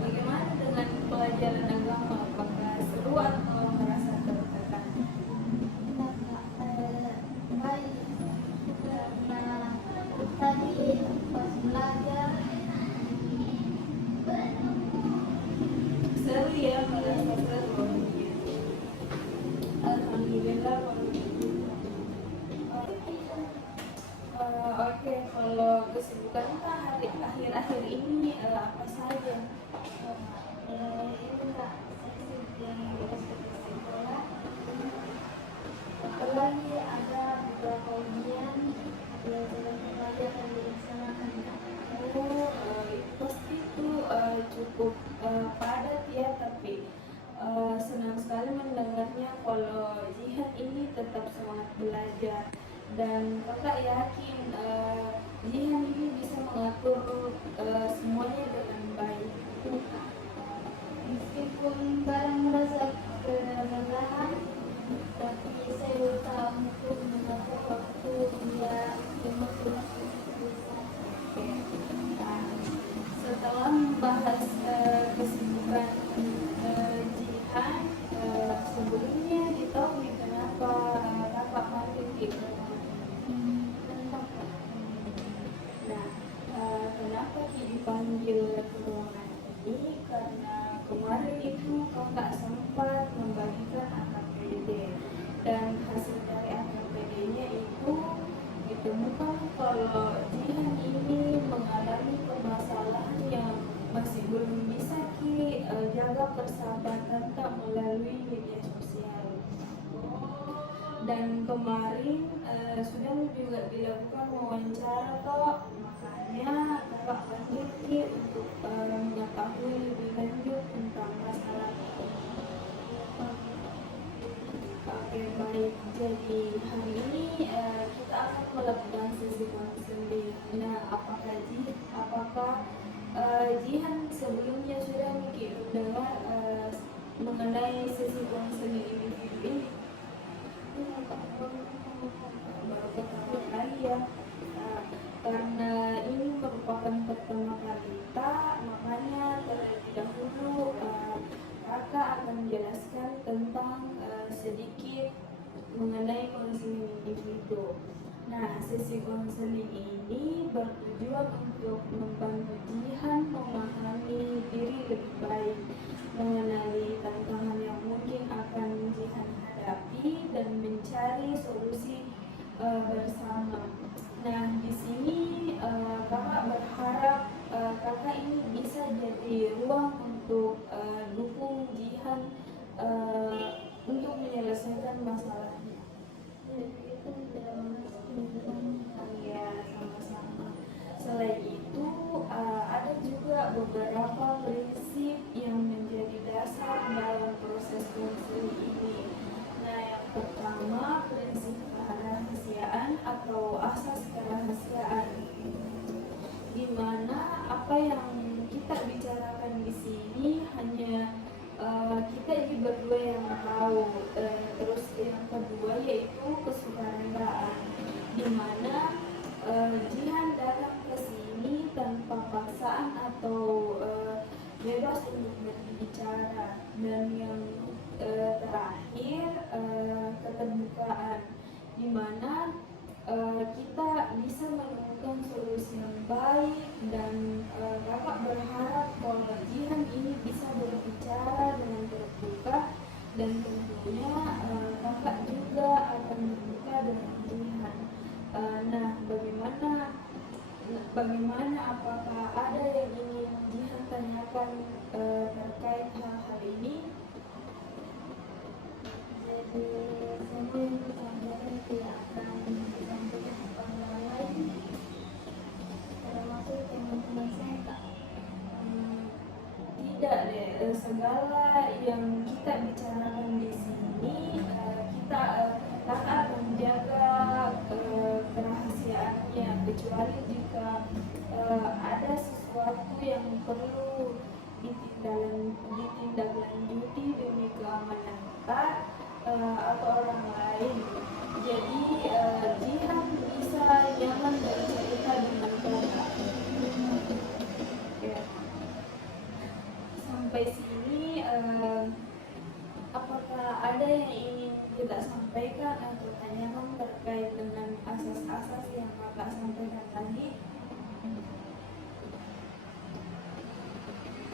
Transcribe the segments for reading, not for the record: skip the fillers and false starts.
Bagaimana dengan pelajaran agama? Apakah seru atau merasa tertekan? Baik, karena tadi pas belajar Seru ya, merasa seru. Alhamdulillah kalau begitu. Oke, kalau kesibukan hari akhir-akhir ini apa saja? ini enggak sesi yang sekolah, apalagi ada beberapa ujian pelajaran remaja akan dilaksanakan. Pasti itu cukup padat ya, tapi senang sekali mendengarnya kalau Jihan ini tetap semangat belajar dan kakak yakin Jihan ini bisa mengatur semuanya dengan baik. Meskipun kadang merasa kelelahan, tapi saya berusaha untuk mengatur waktu biar termotivasi bisa. Nah, setelah membahas kesibukan Jihan, sebelumnya ditahui kenapa kakak panggil gitu. Nah, kenapa Ki dipanggil ke ruangan ini? Karena kemarin itu kakak sempat membagikan AKPD dan hasil dari AKPD-nya itu ditemukan kalau Jihan ini mengalami permasalahan yang masih belum bisa Ki jaga persahabatan tak melalui media sosial. Dan kemarin sudah juga dilakukan wawancara toh, makanya kakak panggil Ki untuk mengetahui lebih lanjut tentang masalah itu. Oke baik, jadi hari ini kita akan melakukan sesi konseling. Nah, apakah Jihan sebelumnya sudah mungkin dengar mengenai sesi konseling individu ini? Baru pertama kali ya. Karena ini merupakan pertama kali kita, makanya terlebih dahulu kakak akan menjelaskan tentang sedikit mengenai konseling individu. Nah, sesi konseling ini bertujuan untuk membantu Jihan memahami diri lebih baik, mengenali tantangan yang mungkin akan Jihan hadapi dan mencari solusi bersama. Nah, di sini kakak berharap kakak ini bisa jadi ruang untuk dukung Jihan untuk menyelesaikan masalahnya. Ya, sama-sama. Selain itu, ada juga beberapa prinsip yang menjadi dasar dalam proses konseling ini. Nah, yang pertama, prinsip kerahasiaan atau asas kerahasiaan, di mana apa yang kita bicarakan di sini hanya kita ini berdua yang tahu. Terus yang kedua yaitu kesukarela, di mana Jihan datang ke sini tanpa paksaan atau bebas untuk berbicara. Dan yang terakhir keterbukaan, di mana kita bisa menemukan solusi yang baik dan kakak berharap kalau Jihan ini bisa berbicara dengan terbuka dan tentunya kakak juga akan terbuka dengan Jihan. Nah, bagaimana apakah ada yang ingin Jihan tanyakan terkait hal-hal ini? Jadi semua yang pelajaran tidak akan disampaikan kepada orang lain, termasuk teman-teman saya Kak. Tidak deh, segala yang kita bicarakan di sini kakak akan menjaga kerahasiaannya, kecuali jika ada sesuatu yang perlu ditindaklanjuti demi keamanan kita atau orang lain. Jadi Jihan bisa nyaman bercerita dengan kakak. Ya. Sampai sini apakah ada yang ingin kita sampaikan atau tanyakan terkait dengan asas-asas yang kakak sampaikan tadi?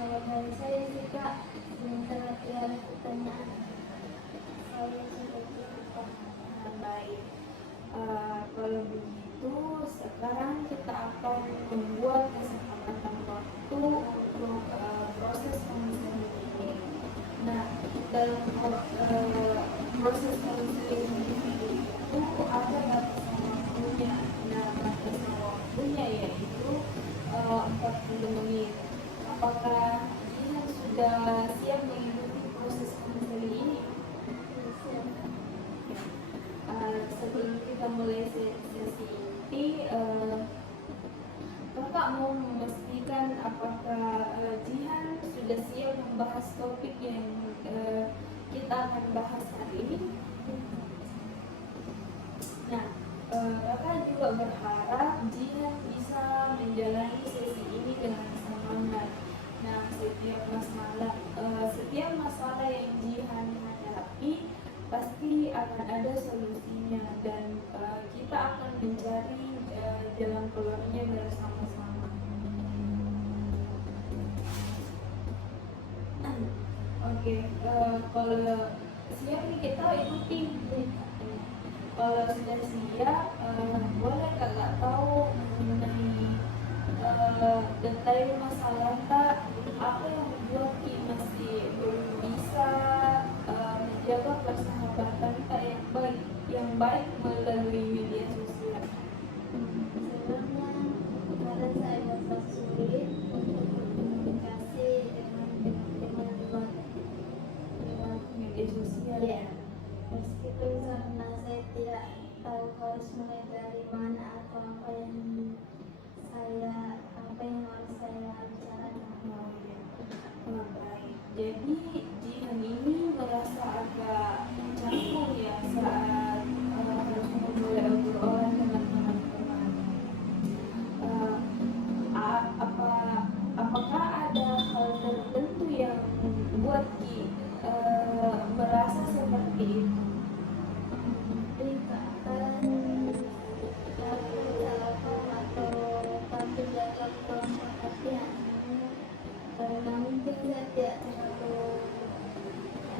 Kalau dari saya sih Kak, sementara tiada pertanyaan, saya sudah cukup. Baik. Kalau begitu, sekarang kita akan membuat kesepakatan waktu untuk proses konseling ini. Nah, dalam proses konseling ini itu ada batasan waktunya. Nah, batasan waktunya yaitu 40 menit. Apakah Jihan sudah siap mengikuti proses konseling ini? Sebelum kita mulai sesi ini, kakak mau memastikan apakah Jihan sudah siap membahas topik yang kita akan bahas hari ini. Nah, kakak juga berharap Jihan bisa menjalani sesi ini dengan semangat. Nah, setiap masalah yang Jihan hadapi pasti akan ada solusinya, dan kita akan mencari jalan keluarnya bersama-sama. Oke, kalau siap nih kita ikuti. Kalau sudah siap, boleh kakak tahu mengenai detail masalah kak, apa yang membuat Ki masih belum bisa menjaga persahabatan kak yang baik melalui media sosial? Sebenarnya karena saya merasa sulit untuk berkomunikasi dengan lewat Media sosial ya. Meskipun karena saya tidak tahu harus mulai dari mana atau apa yang harus saya bicarakan. Baik. Jadi Jihan ini merasa agak canggung ya saat harus memulai obrolan dengan teman-teman. Apakah ada hal tertentu yang membuat Ki merasa seperti itu? Mungkin akan takut salah paham atau takut dapat kurang perhatian, karena mungkin saya tidak terlalu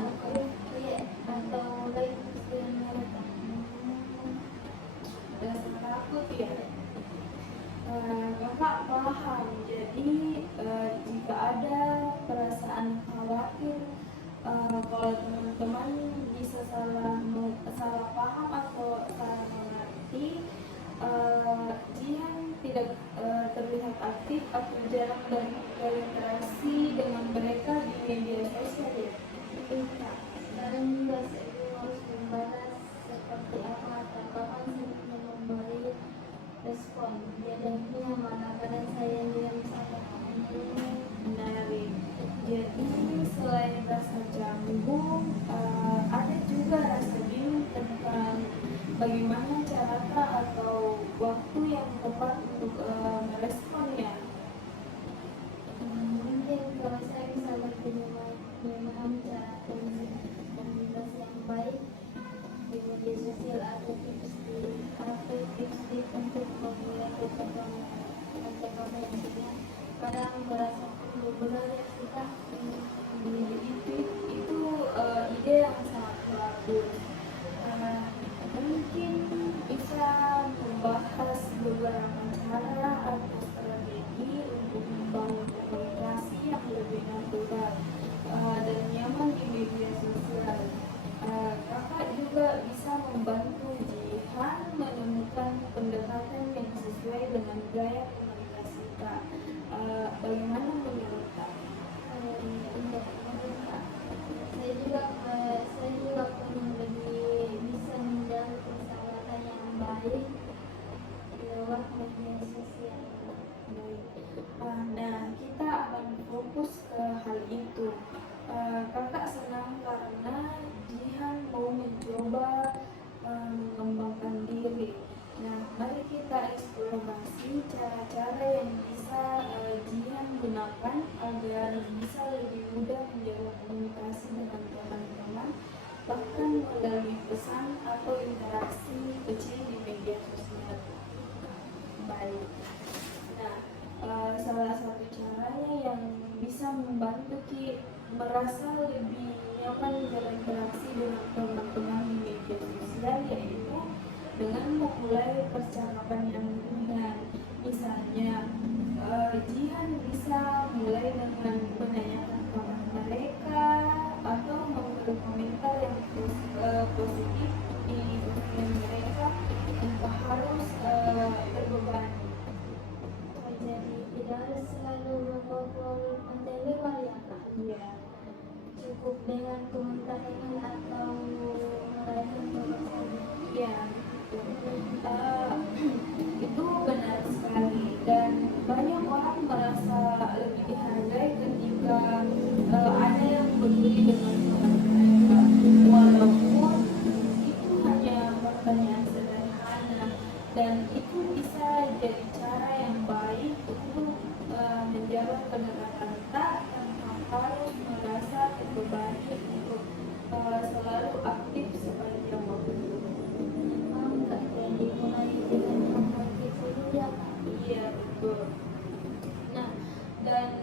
atau baik dengan mereka. Rasa takut ya. Kakak paham. Jadi jika ada perasaan khawatir kalau teman-teman bisa salah paham atau salah mengerti, Jihan tidak terlihat aktif atau jarang berinteraksi dengan mereka di media sosial ya. Sekarang juga saya harus membalas seperti apa atau kapan saya memberi respon. Jadinya mana kadang saya diam saja. Menarik. Jadi selain rasa canggung, ada juga rasa bingung tentang bagaimana cara atau waktu yang tepat untuk meresponnya. Mungkin kalau saya bisa memahami cara komunikasi yang baik di media sosial atau tips untuk memulai percakapan yang sehat. Kadang merasa benar ya kita Itu ide yang sangat bagus. Mungkin bisa membahas beberapa cara atau strategi untuk membangun komunikasi yang lebih natural dan nyaman di media sosial. Kakak juga bisa membantu Jihan menemukan pendekatan yang sesuai dengan gaya komunikasi Kak. Bagaimana menurut Kak? Saya juga pengen lebih bisa menjalin persahabatan yang baik lewat media sosial. Nah, kita akan fokus ke hal itu. Kakak senang karena Jihan mau mencoba mengembangkan diri. Nah, mari kita eksplorasi cara-cara yang bisa Jihan gunakan agar bisa lebih mudah menjaga komunikasi dengan teman-teman, bahkan melalui pesan atau interaksi kecil di media sosial. Baik. Nah, salah satu caranya yang bisa membantu merasa lebih nyaman berinteraksi dengan teman-teman di media sosial yaitu dengan memulai percakapan yang ringan. Misalnya, Jihan bisa mulai dengan menanyakan kabar mereka atau memberi komentar yang positif di postingan mereka tanpa harus terbebani. Jadi tidak harus selalu membawa konten lebar ya Kak? Iya. Cukup dengan komentar ringan atau merayakan babak saja. Iya, itu benar sekali dan banyak orang merasa lebih dihargai ketika ada yang peduli dengan teman mereka, walaupun itu hanya pertanyaan sederhana, dan itu bisa jadi cara yang baik untuk menjaga kedekatan kita tanpa harus merasa terbebani untuk selalu aktif sepanjang waktu. Kak, jadi mulai dengan hal kecil ya Kak? Iya, betul. Nah, dan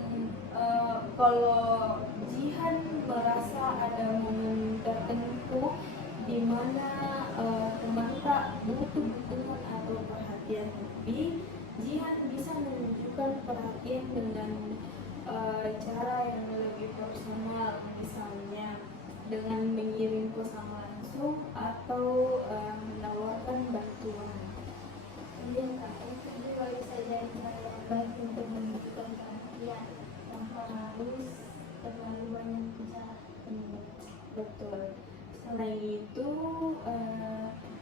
kalau Jihan merasa ada momen tertentu di mana teman tak butuh dukungan atau perhatian lebih, Jihan bisa menunjukkan perhatian dengan cara yang lebih personal, misalnya dengan mengirim pesan langsung atau menawarkan bantuan. Iya Kak, itu juga bisa jadi cara yang baik untuk menunjukkan perhatian tanpa harus terlalu banyak bicara. Betul. Selain itu,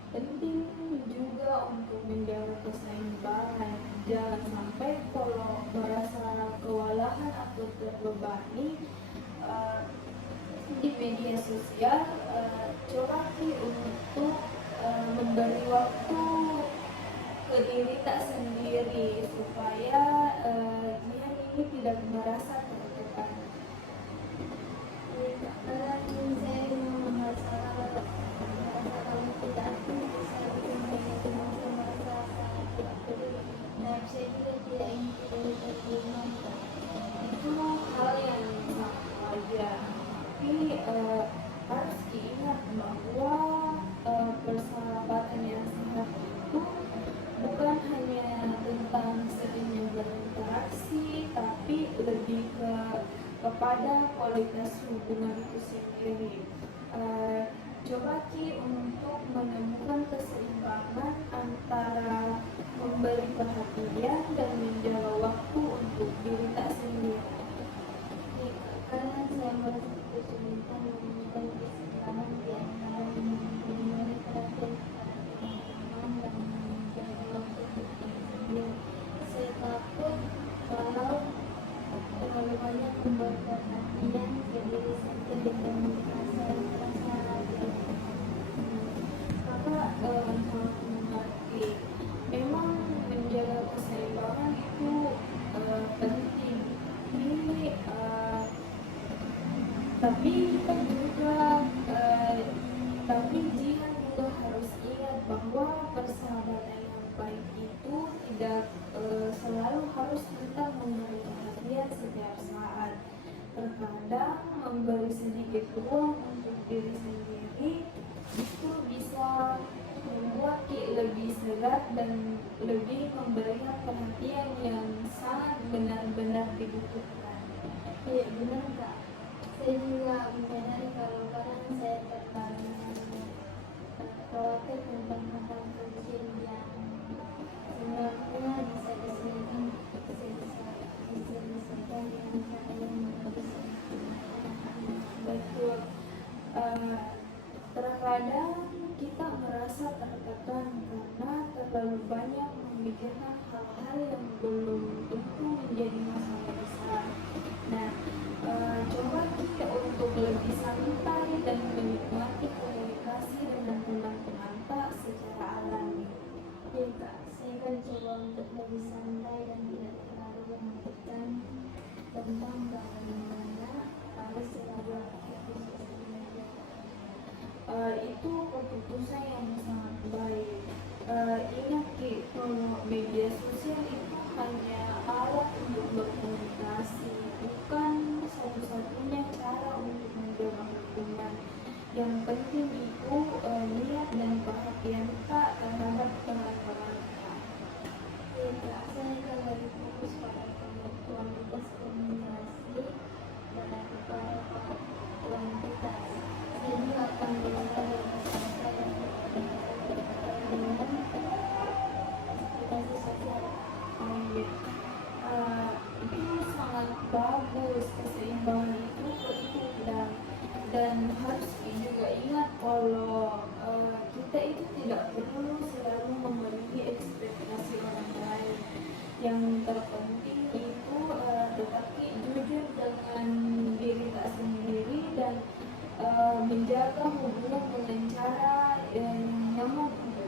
penting juga untuk menjaga keseimbangan. Jangan sampai kalau merasa kewalahan atau terbebani di media sosial, coba untuk memberi waktu ke diri tak sendiri supaya Jihan ini tidak merasa tertekan. Kadang saya merasa kalau tidak aktif bisa bikin banyak teman merasa sangat tidak peduli. Dan saya juga tidak ingin terlihat terlibat. Itu hal yang sangat wajar, tapi harus diingat bahwa persahabatan yang sehat itu bukan hanya tentang seringnya berinteraksi, tapi lebih kepada kualitas hubungan itu sendiri. Coba untuk menemukan keseimbangan antara memberi perhatian dan menjaga waktu untuk diri tak sendiri. Karena saya merasa kesulitan menemukan keseimbangan di antara memberi perhatian kepada teman-teman dan menjaga waktu untuk diri sendiri. Saya takut kalau terlalu banyak memberi perhatian ke diri sendiri dengan merasa ragu. Kakak sangat mengerti. Memang menjaga keseimbangan itu penting. Tapi kita juga tapi Jihan juga harus ingat bahwa persahabatan yang baik itu tidak selalu harus kita memberi perhatian setiap saat. Terkadang memberi sedikit ruang untuk diri sendiri itu bisa membuat lebih segar dan lebih memberikan perhatian yang sangat benar-benar dibutuhkan. Iya benar Kak. Saya juga menyadari kalau kadang saya terlalu khawatir tentang hal kecil yang sebenarnya bisa diselesaikan dengan cara yang bagus. Betul. Terkadang kita merasa tertekan karena terlalu banyak memikirkan hal-hal yang belum tentu menjadi masalah besar. Nah, coba kita untuk lebih santai dan menikmati komunikasi dengan teman-teman tak secara alami. Iya Kak,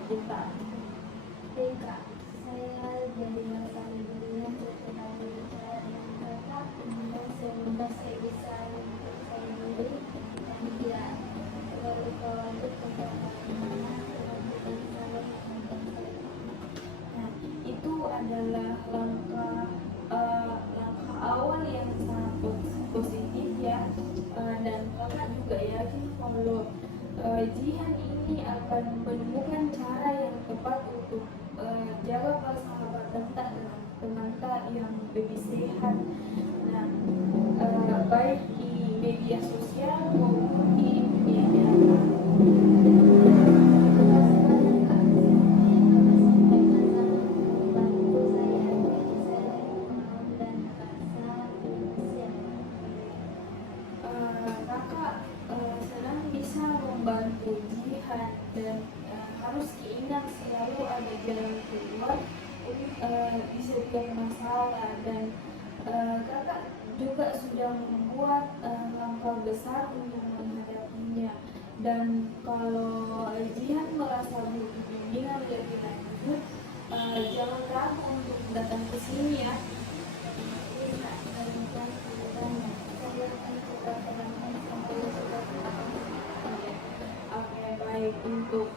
kita? TK, saya jadi merasa dirinya setelah berbicara dengan kakak, kemudian saya bisa untuk saya sendiri dan dia terlalu khawatir tentang bagaimana kelanjutan saya mengajar saya. Nah, itu adalah langkah awal yang sangat positif ya. Dan kakak juga yakin kalau Jihan ini akan menemukan cara yang tepat untuk jaga persahabatan tak dengan teman tak yang lebih sehat. Nah, baik di media sosial maupun di dunia nyata. Kakak senang bisa membantu Jihan dan harus diingat selalu ada jalan keluar di setiap masalah, dan kakak juga sudah membuat langkah besar untuk menghadapinya. Dan kalau Jihan merasa butuh bimbingan lebih lanjut, jangan ragu untuk datang ke sini ya. Oke, baik. Untuk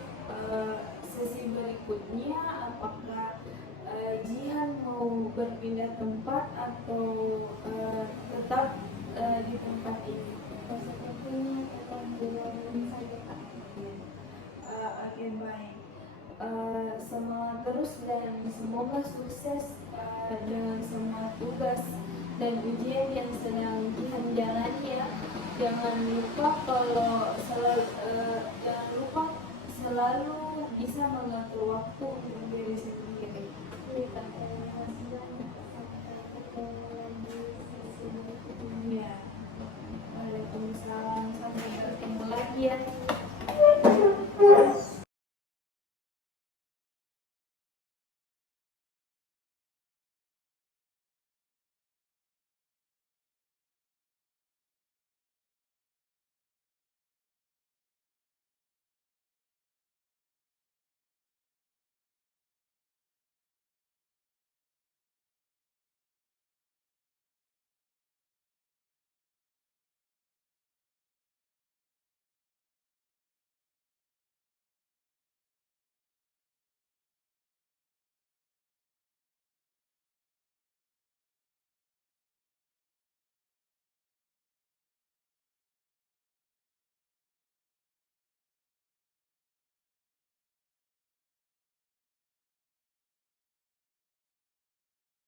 sesi berikutnya, apakah Jihan mau berpindah tempat atau tetap di tempat ini? Sepertinya tetap di ruang ini saja, Kak. Oke, baik. Semangat terus dan semoga sukses dengan semua tugas dan ujian yang sedang Jihan jalani ya. Jangan lupa selalu bisa mengatur waktu untuk diri sendiri. Iya, Kak. Terima kasih banyak. Sampai ketemu lagi sesi berikutnya. Ya. Waalaikumsalam. Sampai bertemu lagi ya.